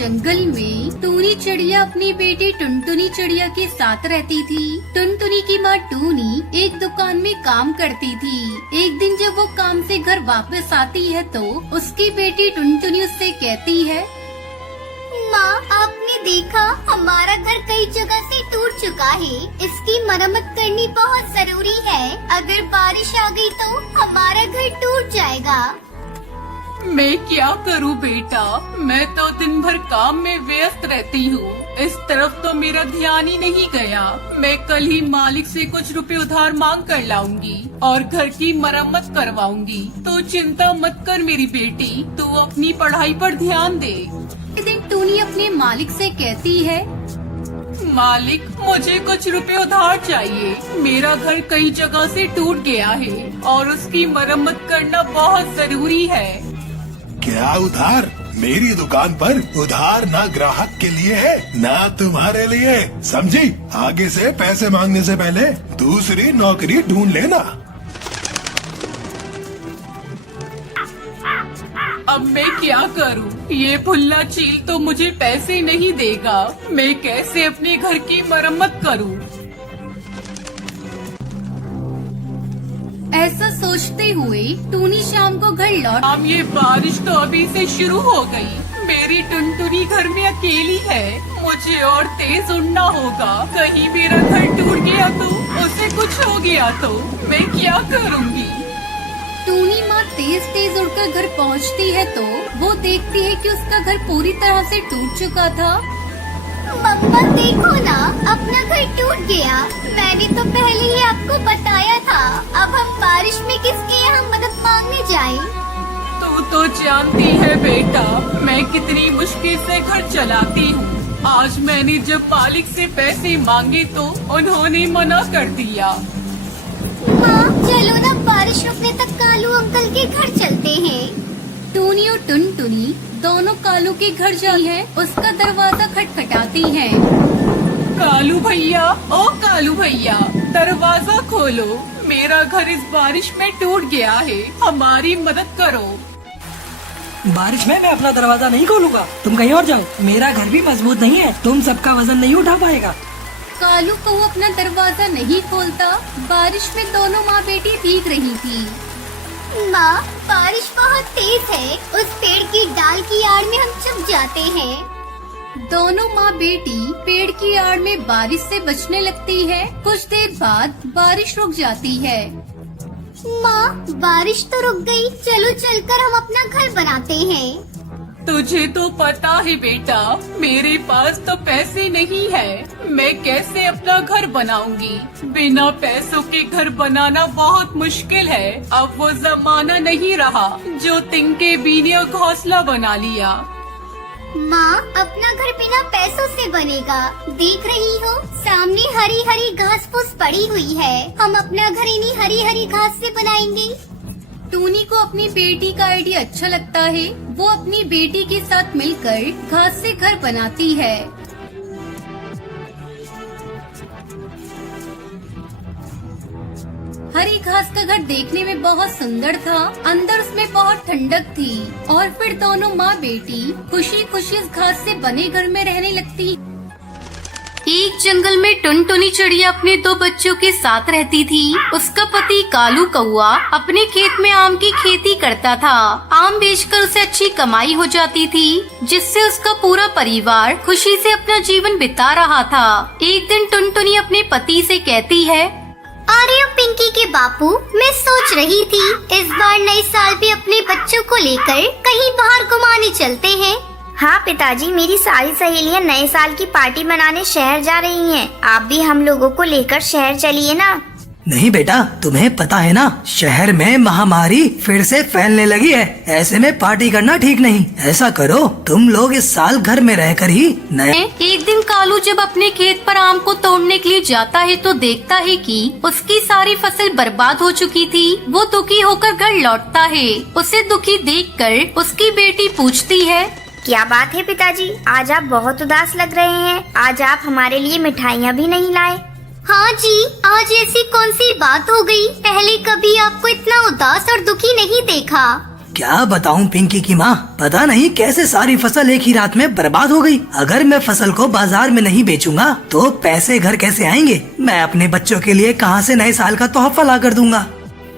जंगल में टूनी चिड़िया अपनी बेटी टुनटुनी चिड़िया के साथ रहती थी। टुनटुनी की माँ टूनी एक दुकान में काम करती थी। एक दिन जब वो काम से घर वापस आती है तो उसकी बेटी टुनटुनी उससे कहती है, माँ, आपने देखा हमारा घर कई जगह से टूट चुका है। इसकी मरम्मत करनी बहुत जरूरी है। अगर बारिश आ गई तो हमारा घर टूट जाएगा। मैं क्या करूं बेटा, मैं तो दिन भर काम में व्यस्त रहती हूँ। इस तरफ तो मेरा ध्यान ही नहीं गया। मैं कल ही मालिक से कुछ रुपए उधार मांग कर लाऊंगी और घर की मरम्मत करवाऊंगी। तो चिंता मत कर मेरी बेटी, तू अपनी पढ़ाई पर ध्यान दे। एक दिन टूनी अपने मालिक से कहती है, मालिक, मुझे कुछ रुपए उधार चाहिए। मेरा घर कई जगह से टूट गया है और उसकी मरम्मत करना बहुत जरूरी है। क्या उधार? मेरी दुकान पर उधार ना ग्राहक के लिए है ना तुम्हारे लिए, समझी? आगे से पैसे मांगने से पहले दूसरी नौकरी ढूंढ लेना। अब मैं क्या करूं? ये भुल्ला चील तो मुझे पैसे नहीं देगा। मैं कैसे अपने घर की मरम्मत करूं? ऐसा सोचते हुए टूनी शाम को घर लौट। अब ये बारिश तो अभी से शुरू हो गई। मेरी टुनटुनी घर में अकेली है। मुझे और तेज उड़ना होगा। कहीं मेरा घर टूट गया तो, उसे कुछ हो गया तो मैं क्या करूंगी? टूनी माँ तेज तेज उड़कर घर पहुँचती है तो वो देखती है कि उसका घर पूरी तरह से टूट चुका था। मम्मा देखो ना, अपना घर टूट गया। मैंने तो पहले ही आपको बताया था। अब हम बारिश में किसके यहाँ मदद मांगने जाएं? तू तो जानती है बेटा, मैं कितनी मुश्किल से घर चलाती हूँ। आज मैंने जब मालिक से पैसे मांगे तो उन्होंने मना कर दिया। माँ, चलो ना, बारिश रुकने तक कालू अंकल के घर चलते हैं। टूनी और टुनटुनी दोनों कालू के घर जाती है। उसका दरवाजा खटखटाती है। कालू भैया, ओ कालू भैया, दरवाजा खोलो। मेरा घर इस बारिश में टूट गया है, हमारी मदद करो। बारिश में मैं अपना दरवाजा नहीं खोलूंगा। तुम कहीं और जाओ, मेरा घर भी मजबूत नहीं है। तुम सबका वजन नहीं उठा पाएगा। कालू को वो अपना दरवाजा नहीं खोलता। बारिश में दोनों माँ बेटी भीग रही थी। माँ, बारिश बहुत तेज है। उस पेड़ की डाल की आड़ में हम छुप जाते हैं। दोनों माँ बेटी पेड़ की आड़ में बारिश से बचने लगती है। कुछ देर बाद बारिश रुक जाती है। माँ, बारिश तो रुक गई। चलो चलकर हम अपना घर बनाते हैं। तुझे तो पता है बेटा, मेरे पास तो पैसे नहीं है। मैं कैसे अपना घर बनाऊंगी? बिना पैसों के घर बनाना बहुत मुश्किल है। अब वो जमाना नहीं रहा जो तिनके बीने घोंसला बना लिया। माँ, अपना घर बिना पैसों से बनेगा। देख रही हो, सामने हरी हरी घास फूस पड़ी हुई है। हम अपना घर इन्हीं हरी हरी घास से बनाएंगे। टूनी को अपनी बेटी का आइडिया अच्छा लगता है। वो अपनी बेटी के साथ मिलकर घास से घर बनाती है। हरी घास का घर देखने में बहुत सुंदर था। अंदर उसमें बहुत ठंडक थी। और फिर दोनों माँ बेटी खुशी खुशी इस घास से बने घर में रहने लगती। एक जंगल में टुनटुनी चिड़िया अपने दो बच्चों के साथ रहती थी। उसका पति कालू कौआ अपने खेत में आम की खेती करता था। आम बेचकर उसे अच्छी कमाई हो जाती थी, जिससे उसका पूरा परिवार खुशी से अपना जीवन बिता रहा था। एक दिन टुनटुनी अपने पति से कहती है, अरे पिंकी के बापू, मैं सोच रही थी इस बार नए साल पे अपने बच्चों को लेकर कहीं बाहर घुमाने चलते हैं। हाँ पिताजी, मेरी सारी सहेलियाँ नए साल की पार्टी मनाने शहर जा रही हैं। आप भी हम लोगों को लेकर शहर चलिए ना। नहीं बेटा, तुम्हें पता है ना, शहर में महामारी फिर से फैलने लगी है। ऐसे में पार्टी करना ठीक नहीं। ऐसा करो, तुम लोग इस साल घर में रहकर ही नए। एक दिन कालू जब अपने खेत पर आम को तोड़ने के लिए जाता है तो देखता है कि उसकी सारी फसल बर्बाद हो चुकी थी। वो दुखी होकर घर लौटता है। उसे दुखी देखकर उसकी बेटी पूछती है, क्या बात है पिताजी, आज आप बहुत उदास लग रहे हैं। आज आप हमारे लिए मिठाइयाँ भी नहीं लाए। हाँ जी, आज ऐसी कौन सी बात हो गई? पहले कभी आपको इतना उदास और दुखी नहीं देखा। क्या बताऊं पिंकी की माँ, पता नहीं कैसे सारी फसल एक ही रात में बर्बाद हो गई। अगर मैं फसल को बाजार में नहीं बेचूंगा तो पैसे घर कैसे आएंगे? मैं अपने बच्चों के लिए कहाँ से नए साल का तोहफा ला कर दूंगा?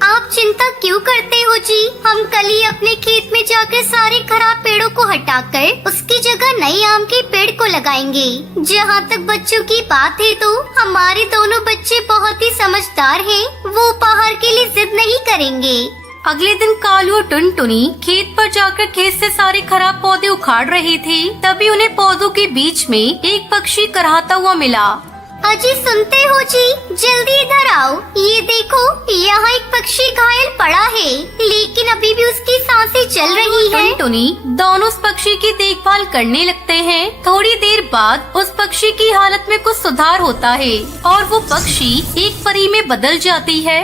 आप चिंता क्यों करते हो जी? हम कल ही अपने खेत में जाकर सारे खराब पेड़ों को हटाकर उसकी जगह नए आम के पेड़ को लगाएंगे। जहाँ तक बच्चों की बात है तो हमारे दोनों बच्चे बहुत ही समझदार हैं, वो उपहार के लिए जिद नहीं करेंगे। अगले दिन कालू और टुनटुनी खेत पर जाकर खेत से सारे खराब पौधे उखाड़ रहे थे। तभी उन्हें पौधों के बीच में एक पक्षी कराहता हुआ मिला। अजी सुनते हो जी, जल्दी इधर आओ। ये देखो, यहाँ एक पक्षी घायल पड़ा है, लेकिन अभी भी उसकी सांसें चल रही है। टुनटुनी दोनों उस पक्षी की देखभाल करने लगते हैं। थोड़ी देर बाद उस पक्षी की हालत में कुछ सुधार होता है और वो पक्षी एक परी में बदल जाती है।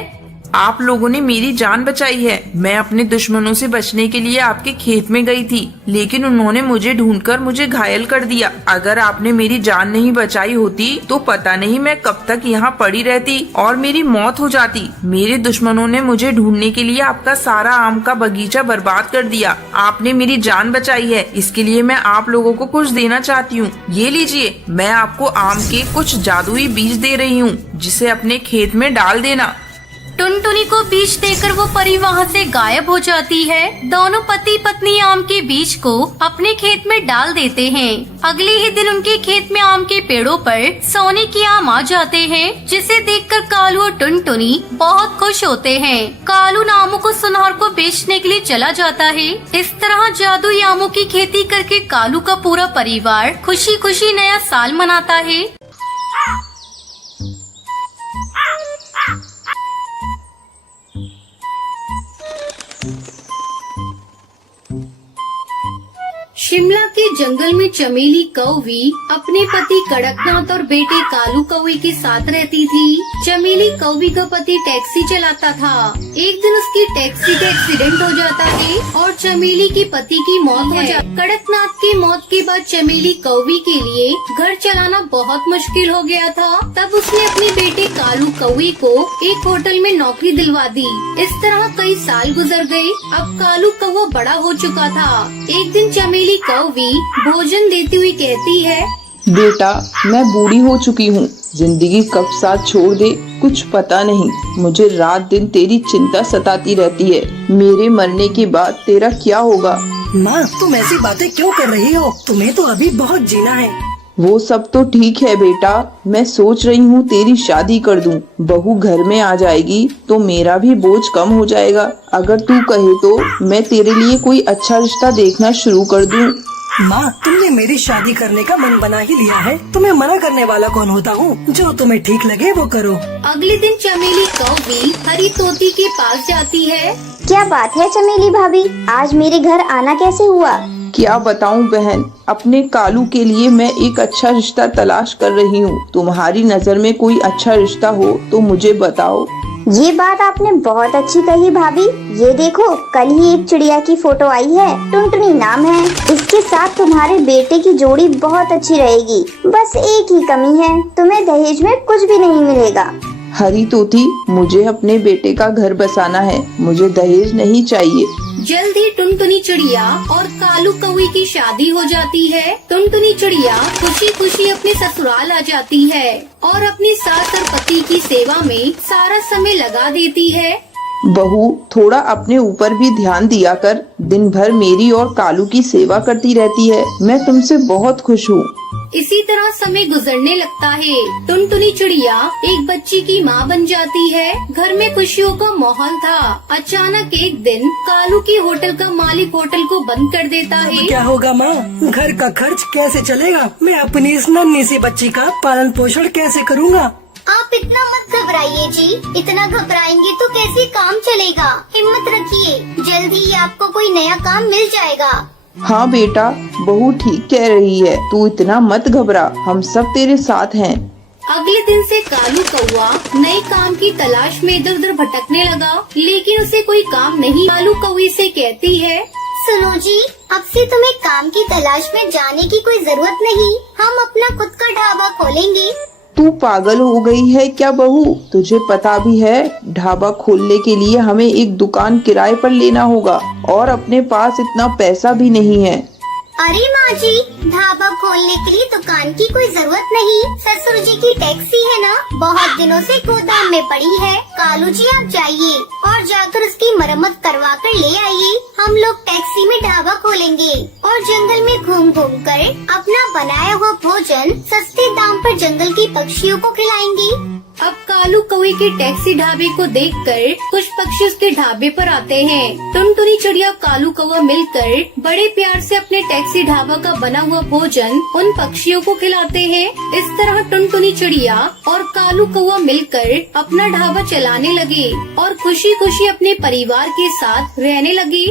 आप लोगों ने मेरी जान बचाई है। मैं अपने दुश्मनों से बचने के लिए आपके खेत में गई थी, लेकिन उन्होंने मुझे ढूंढकर मुझे घायल कर दिया। अगर आपने मेरी जान नहीं बचाई होती तो पता नहीं मैं कब तक यहाँ पड़ी रहती और मेरी मौत हो जाती। मेरे दुश्मनों ने मुझे ढूंढने के लिए आपका सारा आम का बगीचा बर्बाद कर दिया। आपने मेरी जान बचाई है, इसके लिए मैं आप लोगों को कुछ देना चाहती हूँ। ये लीजिए, मैं आपको आम के कुछ जादुई बीज दे रही हूँ, जिसे अपने खेत में डाल देना। टुनटुनी को बीज देकर वो परी वहाँ से गायब हो जाती है। दोनों पति पत्नी आम के बीज को अपने खेत में डाल देते हैं। अगले ही दिन उनके खेत में आम के पेड़ों पर सोने के आम आ जाते हैं, जिसे देखकर कालू और टुनटुनी बहुत खुश होते हैं। कालू आमों को सुनार को बेचने के लिए चला जाता है। इस तरह जादुई आमों की खेती करके कालू का पूरा परिवार खुशी खुशी नया साल मनाता है। शिमला के जंगल में चमेली कौवी अपने पति कड़कनाथ और बेटे कालू कौवे के साथ रहती थी। चमेली कौवी का पति टैक्सी चलाता था। एक दिन उसकी टैक्सी का एक्सीडेंट हो जाता है और चमेली के पति की मौत हो जाती है। कड़कनाथ की मौत के बाद चमेली कौवी के लिए घर चलाना बहुत मुश्किल हो गया था। तब उसने अपने बेटे कालू कौवे को एक होटल में नौकरी दिलवा दी। इस तरह कई साल गुजर गए। अब कालू कौवा बड़ा हो चुका था। एक दिन चमेली कौवी भोजन देती हुई कहती है, बेटा, मैं बूढ़ी हो चुकी हूँ। जिंदगी कब साथ छोड़ दे कुछ पता नहीं। मुझे रात दिन तेरी चिंता सताती रहती है। मेरे मरने के बाद तेरा क्या होगा? माँ, तुम ऐसी बातें क्यों कर रही हो? तुम्हें तो अभी बहुत जीना है। वो सब तो ठीक है बेटा, मैं सोच रही हूँ तेरी शादी कर दूँ। बहू घर में आ जाएगी तो मेरा भी बोझ कम हो जाएगा। अगर तू कहे तो मैं तेरे लिए कोई अच्छा रिश्ता देखना शुरू कर दूँ। माँ, तुमने मेरी शादी करने का मन बना ही लिया है। तुम्हें मना करने वाला कौन होता हूँ? जो तुम्हें ठीक लगे वो करो। अगले दिन चमेली कौवी हरी तोती के पास जाती है। क्या बात है चमेली भाभी, आज मेरे घर आना कैसे हुआ? क्या बताऊं बहन, अपने कालू के लिए मैं एक अच्छा रिश्ता तलाश कर रही हूँ। तुम्हारी नजर में कोई अच्छा रिश्ता हो तो मुझे बताओ। ये बात आपने बहुत अच्छी कही भाभी। ये देखो, कल ही एक चिड़िया की फोटो आई है, टुनटुनी नाम है। इसके साथ तुम्हारे बेटे की जोड़ी बहुत अच्छी रहेगी। बस एक ही कमी है, तुम्हें दहेज में कुछ भी नहीं मिलेगा। हरी तोती, मुझे अपने बेटे का घर बसाना है, मुझे दहेज नहीं चाहिए। जल्द ही टुनटुनी चिड़िया और कालू कौवे की शादी हो जाती है। टुनटुनी चिड़िया खुशी खुशी अपने ससुराल आ जाती है और अपनी सास और पति की सेवा में सारा समय लगा देती है। बहू, थोड़ा अपने ऊपर भी ध्यान दिया कर। दिन भर मेरी और कालू की सेवा करती रहती है। मैं तुमसे बहुत खुश हूँ। इसी तरह समय गुजरने लगता है। टुनटुनी चिड़िया एक बच्ची की माँ बन जाती है। घर में खुशियों का माहौल था। अचानक एक दिन कालू की होटल का मालिक होटल को बंद कर देता है। क्या होगा माँ? घर का खर्च कैसे चलेगा? मैं अपनी इस नन्ही सी बच्ची का पालन पोषण कैसे करूँगा? आप इतना मत घबराइए जी, इतना घबराएंगे तो कैसे काम चलेगा। हिम्मत रखिए, जल्दी ही आपको कोई नया काम मिल जाएगा। हाँ बेटा, बहू ठीक कह रही है। तू इतना मत घबरा, हम सब तेरे साथ हैं। अगले दिन से कालू कौवा नए काम की तलाश में इधर उधर भटकने लगा, लेकिन उसे कोई काम नहीं। कालू कौवे से कहती है, सुनो जी, अब से तुम्हें काम की तलाश में जाने की कोई जरूरत नहीं। हम अपना खुद का ढाबा खोलेंगे। तू पागल हो गई है क्या बहू? तुझे पता भी है ढाबा खोलने के लिए हमें एक दुकान किराए पर लेना होगा और अपने पास इतना पैसा भी नहीं है। अरे माँ जी, ढाबा खोलने के लिए दुकान की कोई जरूरत नहीं। ससुर जी की टैक्सी है ना, बहुत दिनों से गोदाम में पड़ी है। कालू जी आप जाइए और जाकर उसकी मरम्मत करवा कर ले आइए। हम लोग टैक्सी में ढाबा खोलेंगे और जंगल में घूम घूम कर अपना बनाया हुआ भोजन सस्ते दाम पर जंगल के पक्षियों को खिलाएंगे। अब कालू कौवे के टैक्सी ढाबे को देखकर कुछ पक्षी उसके ढाबे पर आते हैं। टुनटुनी चिड़िया कालू कौवा मिलकर बड़े प्यार से अपने टैक्सी ढाबा का बना हुआ भोजन उन पक्षियों को खिलाते हैं। इस तरह टुनटुनी चिड़िया और कालू कौवा मिलकर अपना ढाबा चलाने लगे और खुशी खुशी अपने परिवार के साथ रहने लगे।